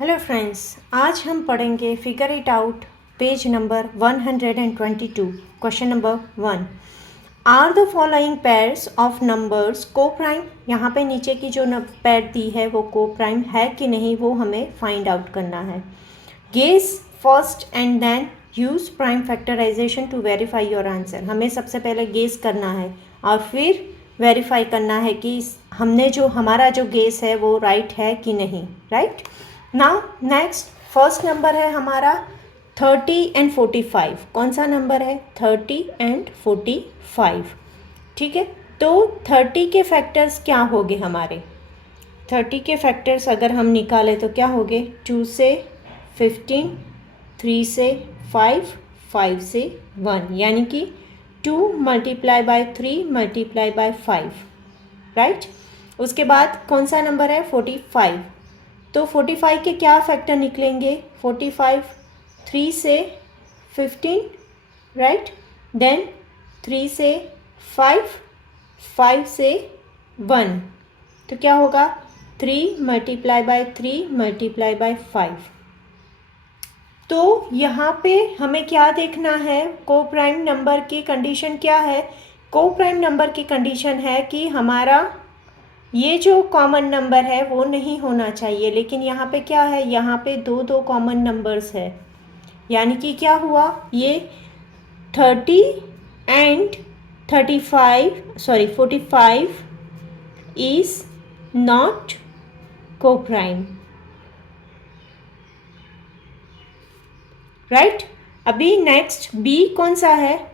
Hello friends, आज हम पढ़ेंगे figure it out page number 122 question number 1। Are the following pairs of numbers coprime. यहाँ पे नीचे की जो पेयर दी है वो को प्राइम है कि नहीं वो हमें फाइंड आउट करना है। Guess first and then use prime factorisation to verify your answer. हमें सबसे पहले गेस करना है और फिर वेरीफाई करना है कि हमने जो हमारा जो गेस है वो राइट है कि नहीं। Right now next first number है हमारा 30 एंड 45। कौन सा नंबर है? 30 एंड 45। ठीक है, तो 30 के फैक्टर्स क्या होंगे हमारे? 30 के फैक्टर्स अगर हम निकालें तो क्या होंगे? 2 से 15, 3 से 5, 5 से 1, यानी कि 2 multiply by 3 multiply bye 5। Right, उसके बाद कौन सा नंबर है? 45। तो 45 के क्या फैक्टर निकलेंगे? 45 3 से 15, राइट, देन 3 से 5, 5 से 1, तो क्या होगा? 3 मल्टीप्लाई बाय 3 मल्टीप्लाई बाय 5। तो यहाँ पे हमें क्या देखना है? को प्राइम नंबर की कंडीशन क्या है? को प्राइम नंबर की कंडीशन है कि हमारा ये जो कॉमन नंबर है वो नहीं होना चाहिए, लेकिन यहाँ पे क्या है? यहाँ पे दो दो कॉमन नंबर्स है, यानी कि क्या हुआ? ये 30 एंड 45 इज नॉट को प्राइम। राइट, अभी नेक्स्ट बी कौन सा है?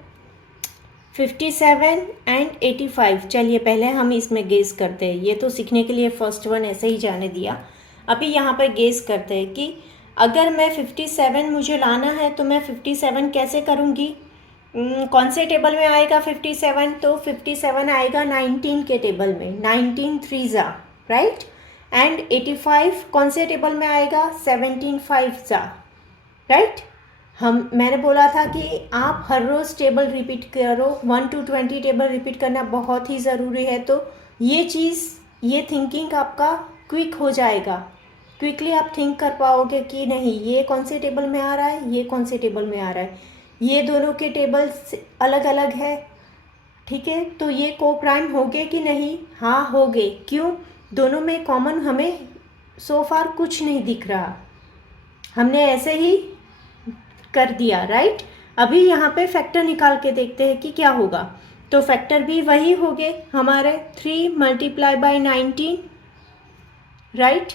57 एंड 85। चलिए पहले हम इसमें गेस करते हैं। ये तो सीखने के लिए फर्स्ट वन ऐसे ही जाने दिया। अभी यहाँ पर गेस करते हैं कि अगर मैं 57 मुझे लाना है तो मैं 57 कैसे करूँगी? कौन से टेबल में आएगा 57? तो 57 आएगा 19 के टेबल में, 19 3 जा, राइट। एंड 85 कौन से टेबल में आएगा? 17 5 जा, राइट। मैंने बोला था कि आप हर रोज़ टेबल रिपीट करो, 1 to 20 टेबल रिपीट करना बहुत ही ज़रूरी है। तो ये चीज़, ये थिंकिंग आपका क्विक हो जाएगा, क्विकली आप थिंक कर पाओगे कि नहीं ये कौन से टेबल में आ रहा है, ये कौन से टेबल में आ रहा है, ये दोनों के टेबल अलग अलग है। ठीक है, तो ये को प्राइम होगे कि नहीं? हाँ होगे। क्यों? दोनों में कॉमन हमें सो फार कुछ नहीं दिख रहा, हमने ऐसे ही कर दिया, राइट। अभी यहाँ पे फैक्टर निकाल के देखते हैं कि क्या होगा। तो फैक्टर भी वही हो गए हमारे, 3 मल्टीप्लाई बाय 19, राइट।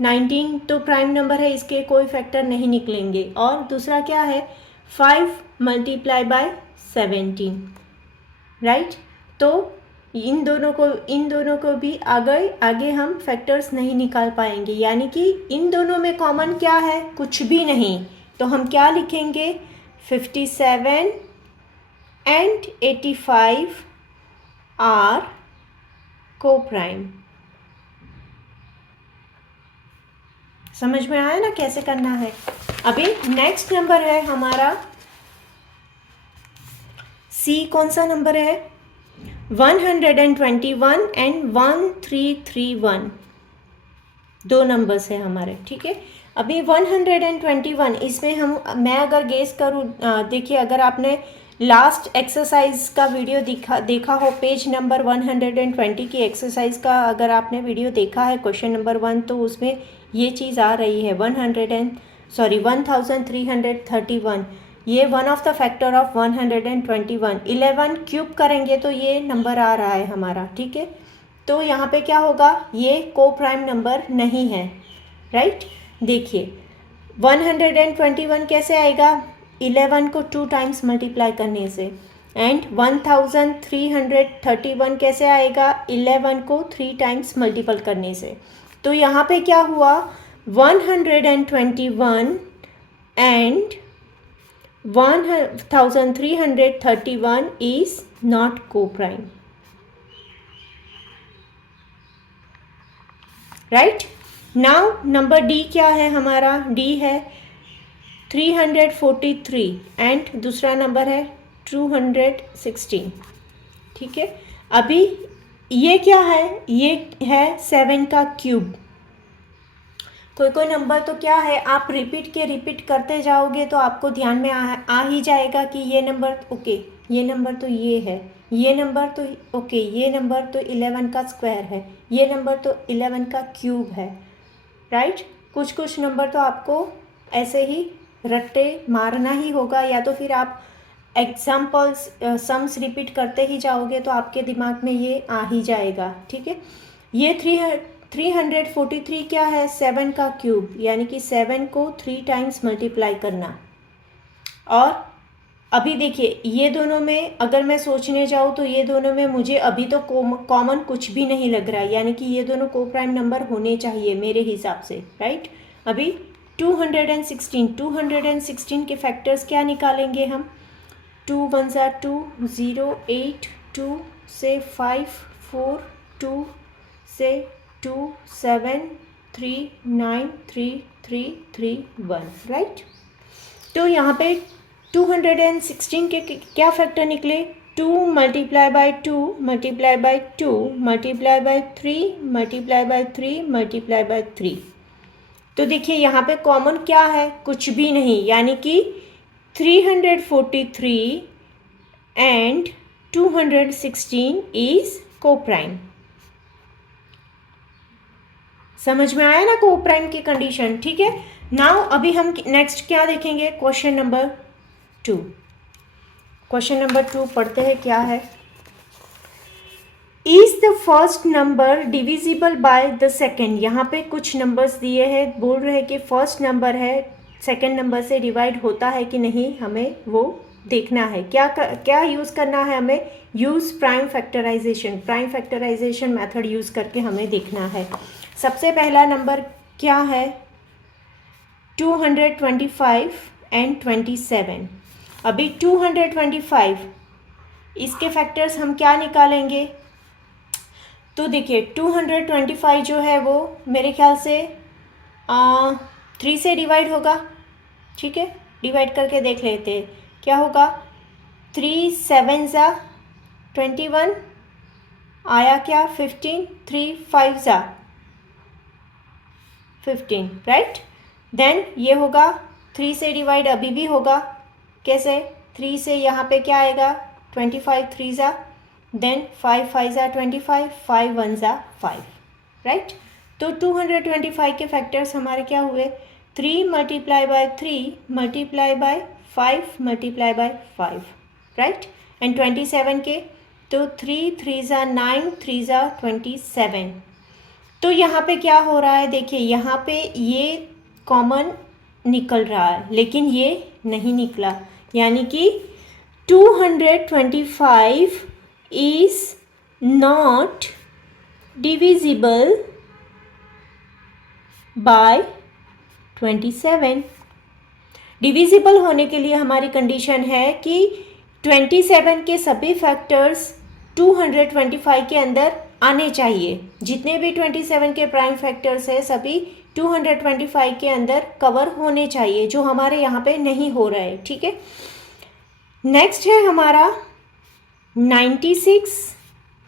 19 तो प्राइम नंबर है, इसके कोई फैक्टर नहीं निकलेंगे। और दूसरा क्या है? 5 मल्टीप्लाई बाय 17, राइट। तो इन दोनों को भी आगे हम फैक्टर्स नहीं निकाल पाएंगे, यानी कि इन दोनों में कॉमन क्या है? कुछ भी नहीं। तो हम क्या लिखेंगे? 57 एंड 85 आर को प्राइम। समझ में आया ना कैसे करना है? अभी नेक्स्ट नंबर है हमारा सी। कौन सा नंबर है? 121 एंड 1331, दो नंबर्स है हमारे। ठीक है, अभी 121 इसमें मैं अगर गेस करूँ, देखिए अगर आपने लास्ट एक्सरसाइज का वीडियो देखा हो, पेज नंबर 120 की एक्सरसाइज का अगर आपने वीडियो देखा है, क्वेश्चन नंबर 1, तो उसमें ये चीज़ आ रही है 1331। ये one of the factor of 121। 11 cube करेंगे तो ये नंबर आ रहा है हमारा। ठीक है, तो यहाँ पे क्या होगा? ये को प्राइम नंबर नहीं है, राइट। देखिए 121 कैसे आएगा? 11 को 2 टाइम्स मल्टीप्लाई करने से। एंड 1331 कैसे आएगा? 11 को 3 टाइम्स मल्टीपल करने से। तो यहाँ पे क्या हुआ? 121 एंड 1331 इज नॉट को prime, right. Now number D क्या है हमारा? डी है 343 एंड दूसरा नंबर है 216। ठीक है, अभी ये क्या है, ये है 7 का क्यूब। कोई कोई नंबर तो क्या है, आप रिपीट करते जाओगे तो आपको ध्यान में आ ही जाएगा कि ये नंबर ओके, ये नंबर तो ये है, ये नंबर तो ओके, ये नंबर तो 11 का स्क्वायर है, ये नंबर तो 11 का क्यूब है, राइट। कुछ कुछ नंबर तो आपको ऐसे ही रट्टे मारना ही होगा, या तो फिर आप एग्जाम्पल्स सम्स रिपीट करते ही जाओगे तो आपके दिमाग में ये आ ही जाएगा, ठीक है। ये 343 क्या है, 7 का क्यूब, यानी कि 7 को 3 टाइम्स मल्टीप्लाई करना। और अभी देखिए ये दोनों में अगर मैं सोचने जाऊँ तो ये दोनों में मुझे अभी तो कॉमन कुछ भी नहीं लग रहा है, यानी कि ये दोनों को प्राइम नंबर होने चाहिए मेरे हिसाब से, राइट। अभी 216 के फैक्टर्स क्या निकालेंगे हम, 2 1 2, 0 8 2 से 5 4 2 से 2 7 3 9 3 3 3 1, राइट। तो यहाँ पे 216 के क्या फैक्टर निकले, 2 multiply by 2 multiply by 2 multiply by 3 multiply by 3 multiply by 3। तो देखिए यहाँ पे कॉमन क्या है, कुछ भी नहीं, यानी कि 343 एंड 216 इज कोप्राइम। समझ में आया ना कोप्राइम की कंडीशन, ठीक है। नाउ अभी हम नेक्स्ट क्या देखेंगे, क्वेश्चन नंबर 2। क्वेश्चन नंबर 2 पढ़ते हैं, क्या है, is the first number divisible by the second. यहाँ पे कुछ नंबर्स दिए हैं, बोल रहे हैं कि फर्स्ट नंबर है सेकेंड नंबर से डिवाइड होता है कि नहीं, हमें वो देखना है। क्या यूज़ करना है हमें, use prime factorisation method use करके हमें देखना है। सबसे पहला नंबर क्या है, 225 एंड 27। अभी 225 इसके फैक्टर्स हम क्या निकालेंगे, तो देखिए 225 जो है वो मेरे ख्याल से 3 से डिवाइड होगा, ठीक है। डिवाइड करके देख लेते हैं क्या होगा, 3 7 ज़ा 21 आया क्या 15, 3 5 ज़ा 15, राइट। देन ये होगा 3 से डिवाइड अभी भी होगा, कैसे, 3 से यहाँ पे क्या आएगा 25 3 ज़ा, देन 5 5 ज़ा 25, 5 1 ज़ा 5, राइट। तो 225 के फैक्टर्स हमारे क्या हुए, 3 multiply by 3 multiply bye 5 multiply by 5, right. And 27 के तो 3 3 ज़ा 9 3 ज़ा 27। तो यहाँ पे क्या हो रहा है, देखिए यहाँ पे ये कॉमन निकल रहा है लेकिन ये नहीं निकला, यानी कि 225 is not divisible by 27। Divisible होने के लिए हमारी कंडीशन है कि 27 के सभी फैक्टर्स 225 के अंदर आने चाहिए। जितने भी 27 के प्राइम फैक्टर्स है सभी 225 के अंदर कवर होने चाहिए, जो हमारे यहाँ पे नहीं हो रहा है, ठीक है। नेक्स्ट है हमारा 96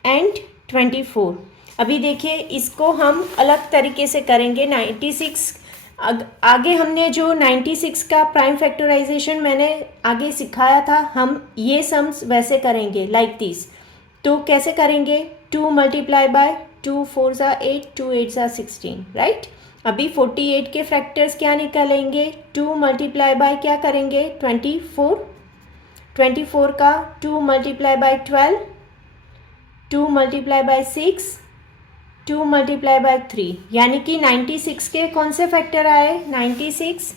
एंड 24। अभी देखिए इसको हम अलग तरीके से करेंगे। 96 आगे हमने जो 96 का प्राइम फैक्टराइजेशन मैंने आगे सिखाया था, हम ये सम्स वैसे करेंगे लाइक दिस। तो कैसे करेंगे, 2 मल्टीप्लाई बाय 2 4 ज़ा 8 2 8 ज़ा 16, राइट। अभी 48 के फैक्टर्स क्या निकालेंगे, 2 मल्टीप्लाई बाय क्या करेंगे 24, 24 का 2 multiply bye 12, 2 multiply bye 6, 2 multiply by 3, यानी कि 96 के कौन से फैक्टर आए, 96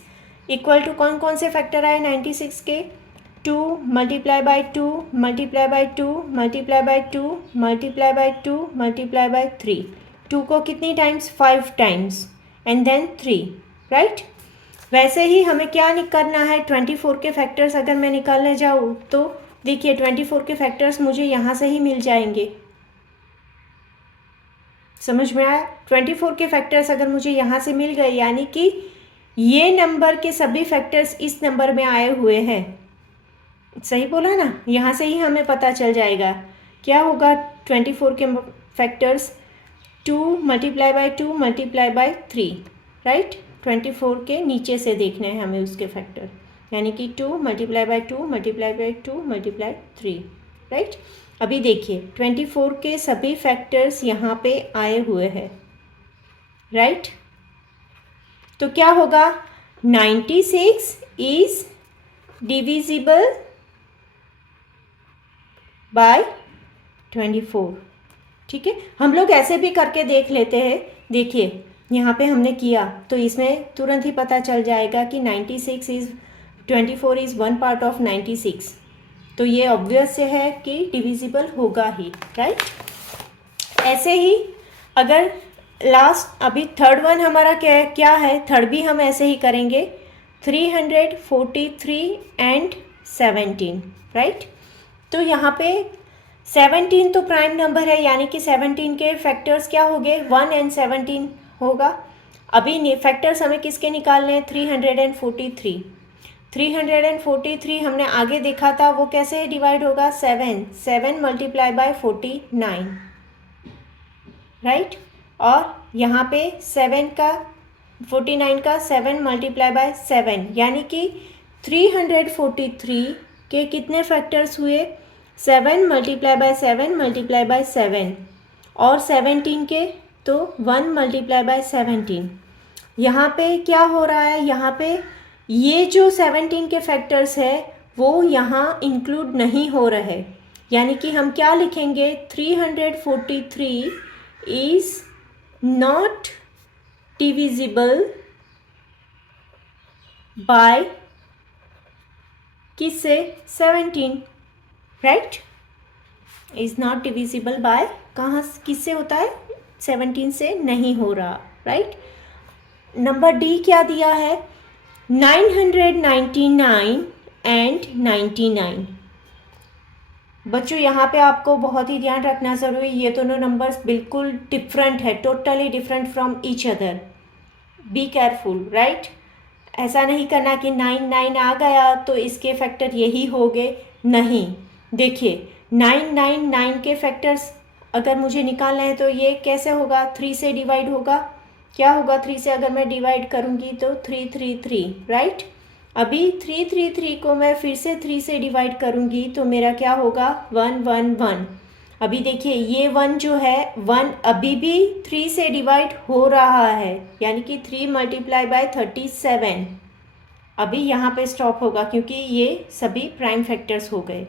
इक्वल टू कौन कौन से फैक्टर आए 96 के, 2 multiply by 2 multiply by 2 multiply by 2 multiply by 2 multiply by 3। 2 को कितनी times, 5 times, and then 3, right. वैसे ही हमें क्या करना है, 24 के फैक्टर्स अगर मैं निकालने जाऊँ तो देखिए 24 के फैक्टर्स मुझे यहाँ से ही मिल जाएंगे। समझ में आया, 24 के फैक्टर्स अगर मुझे यहाँ से मिल गए, यानी कि ये नंबर के सभी फैक्टर्स इस नंबर में आए हुए हैं। सही बोला ना, यहाँ से ही हमें पता चल जाएगा क्या होगा 24 के factors 2 multiply by 2 multiply by 3, right. 24 के नीचे से देखने हैं हमें उसके फैक्टर, यानी कि 2 multiply by 2 multiply by 2 multiply 3, right. अभी देखिए 24 के सभी फैक्टर्स यहाँ पे आए हुए हैं, राइट। तो क्या होगा, 96 इज डिविजिबल बाय 24, ठीक है। हम लोग ऐसे भी करके देख लेते हैं। देखिए यहाँ पे हमने किया तो इसमें तुरंत ही पता चल जाएगा कि 96 इज 24 इज़ 1 पार्ट ऑफ 96, तो ये ऑब्वियस से है कि डिविजिबल होगा ही, राइट। ऐसे ही अगर लास्ट अभी थर्ड वन हमारा क्या है, थर्ड भी हम ऐसे ही करेंगे, 343 एंड 17, राइट। तो यहाँ पे 17 तो प्राइम नंबर है, यानी कि 17 के फैक्टर्स क्या हो गए, 1 एंड 17 होगा। अभी फैक्टर्स हमें किसके निकालने हैं, 343। 343 हमने आगे देखा था वो कैसे डिवाइड होगा, 7 मल्टीप्लाई बाय 49, राइट। और यहाँ पे 49 का 7 मल्टीप्लाई बाय 7, यानी कि 343 के कितने फैक्टर्स हुए, 7 मल्टीप्लाई बाय 7 मल्टीप्लाई बाय 7, और 17 के तो 1 मल्टीप्लाई बाय 17। यहाँ पे क्या हो रहा है, यहाँ पे ये जो 17 के फैक्टर्स है वो यहाँ इंक्लूड नहीं हो रहे, यानी कि हम क्या लिखेंगे, 343 इज नॉट डिविजिबल बाय किससे, 17, right. Is not divisible by कहाँ किससे होता है, 17 से नहीं हो रहा, राइट। नंबर डी क्या दिया है, 999 एंड 99। बच्चों यहाँ पे आपको बहुत ही ध्यान रखना ज़रूरी है, ये दोनों नंबर्स बिल्कुल डिफरेंट है, totally different from each other, be careful, right. ऐसा नहीं करना कि 9 आ गया तो इसके फैक्टर यही हो गए, नहीं। देखिए 9 के फैक्टर्स अगर मुझे निकालना है तो ये कैसे होगा, 3 से डिवाइड होगा, क्या होगा, 3 से अगर मैं डिवाइड करूँगी तो 333, राइट। अभी 333 को मैं फिर से 3 से डिवाइड करूँगी तो मेरा क्या होगा, 111। अभी देखिए ये 1 जो है 1 अभी भी 3 से डिवाइड हो रहा है, यानी कि 3 मल्टीप्लाई बाय 37। अभी यहाँ पे स्टॉप होगा क्योंकि ये सभी प्राइम फैक्टर्स हो गए।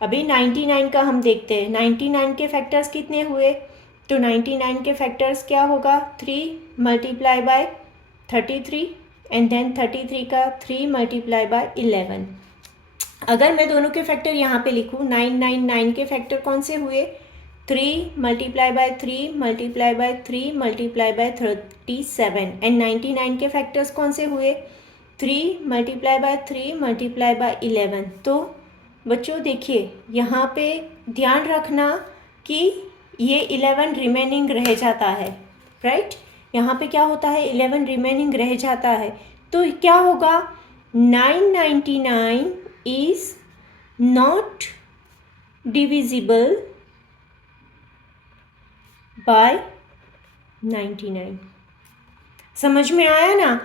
अभी 99 का हम देखते हैं, 99 के फैक्टर्स कितने हुए, तो 99 के फैक्टर्स क्या होगा, 3 मल्टीप्लाई बाय 33 एंड देन 33 का 3 मल्टीप्लाई बाय 11। अगर मैं दोनों के फैक्टर यहाँ पे लिखूँ, 999 के फैक्टर कौन से हुए, 3 multiply by 3 multiply by 3 multiply bye 37, and 99 के फैक्टर्स कौन से हुए, 3 मल्टीप्लाई बाय 3 मल्टीप्लाई बाय 11। तो बच्चों देखिए यहाँ पे ध्यान रखना कि ये 11 रिमेनिंग रह जाता है, राइट। यहाँ पे क्या होता है, 11 रिमेनिंग रह जाता है, तो क्या होगा, 999 इज नॉट डिविजिबल बाय 99। समझ में आया ना,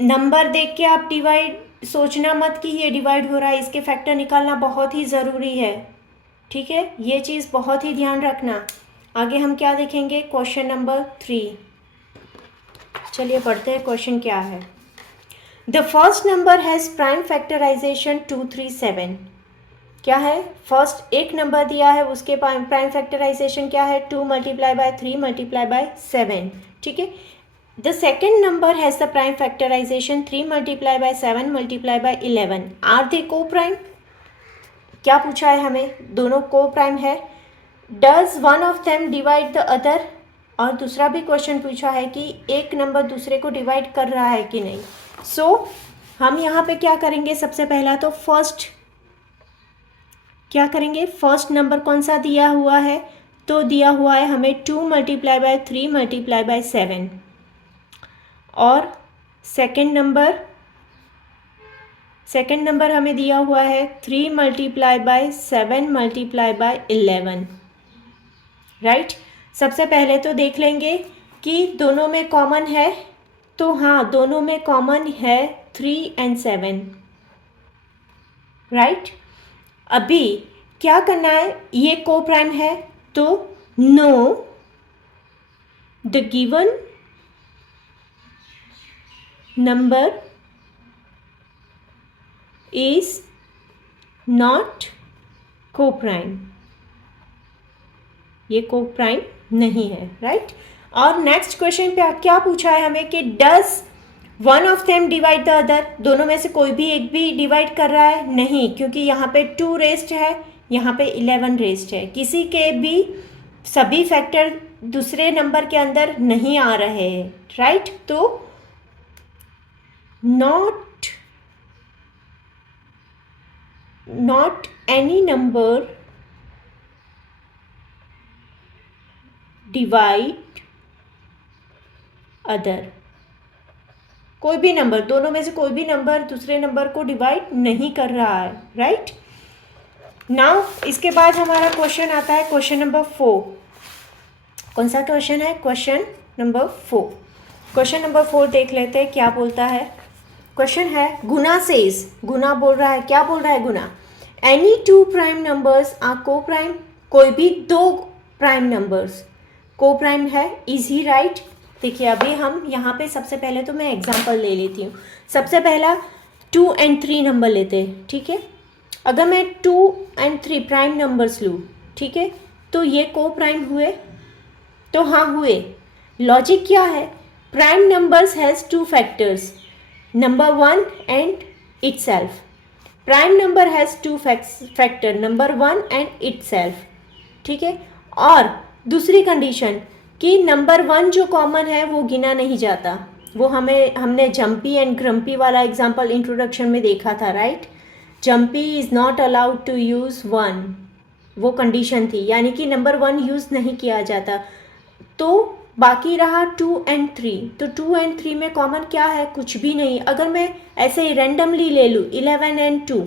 नंबर देख के आप डिवाइड सोचना मत कि ये डिवाइड हो रहा है, इसके फैक्टर निकालना बहुत ही ज़रूरी है, ठीक है। ये चीज़ बहुत ही ध्यान रखना। आगे हम क्या देखेंगे, क्वेश्चन नंबर 3। चलिए पढ़ते हैं क्वेश्चन क्या है। The first number has prime factorisation 237। क्या है, फर्स्ट एक नंबर दिया है उसके प्राइम फैक्टराइजेशन क्या है, 2 मल्टीप्लाई बाय 3 मल्टीप्लाई बाय 7, ठीक है। The second number has the prime factorisation 3 multiply by 7 multiply by 11। Are they coprime, क्या पूछा है हमें, दोनों को प्राइम है। Does one of them divide the other, और दूसरा भी क्वेश्चन पूछा है कि एक नंबर दूसरे को डिवाइड कर रहा है कि नहीं। सो हम यहाँ पे क्या करेंगे, सबसे पहला तो फर्स्ट क्या करेंगे, फर्स्ट नंबर कौन सा दिया हुआ है, तो दिया हुआ है हमें 2 मल्टीप्लाई बाय 3 मल्टीप्लाई बाय 7, और सेकेंड नंबर हमें दिया हुआ है 3 multiply by 7 multiply by 11, right. सबसे पहले तो देख लेंगे कि दोनों में कॉमन है, तो हाँ दोनों में कॉमन है 3 और 7, राइट। अभी क्या करना है, ये को प्राइम है तो know the given number is not को प्राइम, ये को प्राइम नहीं है, राइट। और नेक्स्ट क्वेश्चन पे क्या पूछा है हमें कि does one of them divide the other, दोनों में से कोई भी एक भी डिवाइड कर रहा है, नहीं, क्योंकि यहाँ पे 2 रेस्ट है, यहाँ पे 11 रेस्ट है, किसी के भी सभी फैक्टर दूसरे नंबर के अंदर नहीं आ रहे हैं, राइट। तो not any number divide other, कोई भी नंबर, दोनों में से कोई भी नंबर दूसरे नंबर को डिवाइड नहीं कर रहा है, राइट। नाउ इसके बाद हमारा क्वेश्चन आता है क्वेश्चन नंबर 4। कौन सा क्वेश्चन है, क्वेश्चन नंबर 4। क्वेश्चन नंबर 4 देख लेते हैं क्या बोलता है। क्वेश्चन है गुना सेज, गुना बोल रहा है, क्या बोल रहा है गुना, एनी 2 प्राइम नंबर्स आर को प्राइम, कोई भी 2 प्राइम नंबर्स को प्राइम है, इज ही राइट। देखिए अभी हम यहाँ पे सबसे पहले तो मैं एग्जांपल ले लेती हूँ। सबसे पहला 2 और 3 नंबर लेते हैं, ठीक है। अगर मैं 2 और 3 प्राइम नंबर्स लूँ, ठीक है, तो ये को प्राइम हुए, तो हाँ हुए। लॉजिक क्या है, prime numbers has 2 factors, number 1 and itself. Prime number has 2 factor, number 1 and itself, ठीक है। और दूसरी कंडीशन कि नंबर 1 जो कॉमन है वो गिना नहीं जाता, वो हमने जंपी एंड ग्रम्पी वाला एग्जांपल इंट्रोडक्शन में देखा था, right. Jumpy is not allowed to use 1, वो कंडीशन थी, यानी कि नंबर 1 यूज़ नहीं किया जाता। तो बाकी रहा 2 और 3, तो 2 और 3 में कॉमन क्या है, कुछ भी नहीं। अगर मैं ऐसे ही रैंडमली ले लूँ 11 और 2,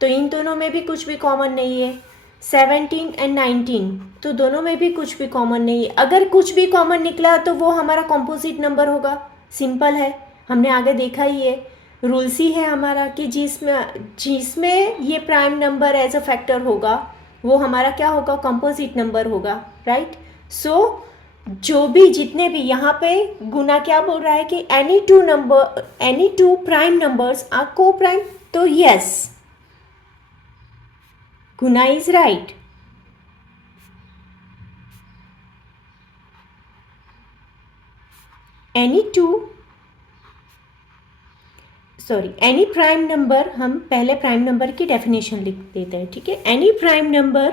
तो इन दोनों में भी कुछ भी कॉमन नहीं है। 17 और 19, तो दोनों में भी कुछ भी कॉमन नहीं है। अगर कुछ भी कॉमन निकला तो वो हमारा कॉम्पोजिट नंबर होगा, सिंपल है, हमने आगे देखा ही है। रूल्स ही है हमारा कि जिसमें ये prime number as a factor होगा वो हमारा क्या होगा, कॉम्पोजिट नंबर होगा, राइट। सो जो भी जितने भी यहाँ पे गुना क्या बोल रहा है कि any two prime numbers are coprime, तो यस गुना is right. Any prime number, हम पहले प्राइम नंबर की डेफिनेशन लिख देते हैं, ठीक है। Any prime number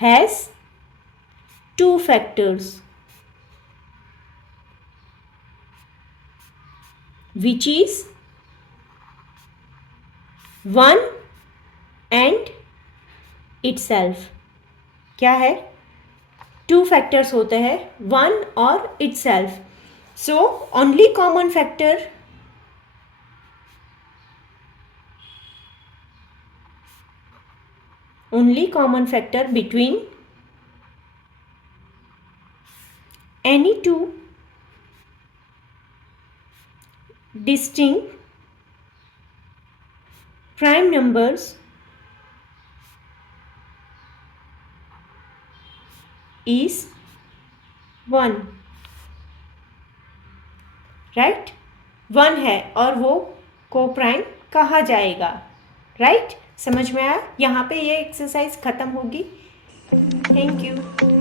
has 2 factors which is 1 and itself. क्या है, 2 फैक्टर्स होते हैं, 1 और itself. So only common factor between any 2 distinct prime numbers is 1, right. 1 है और वो को प्राइम कहा जाएगा, राइट। समझ में आया, यहाँ पे ये एक्सरसाइज खत्म होगी। Thank you.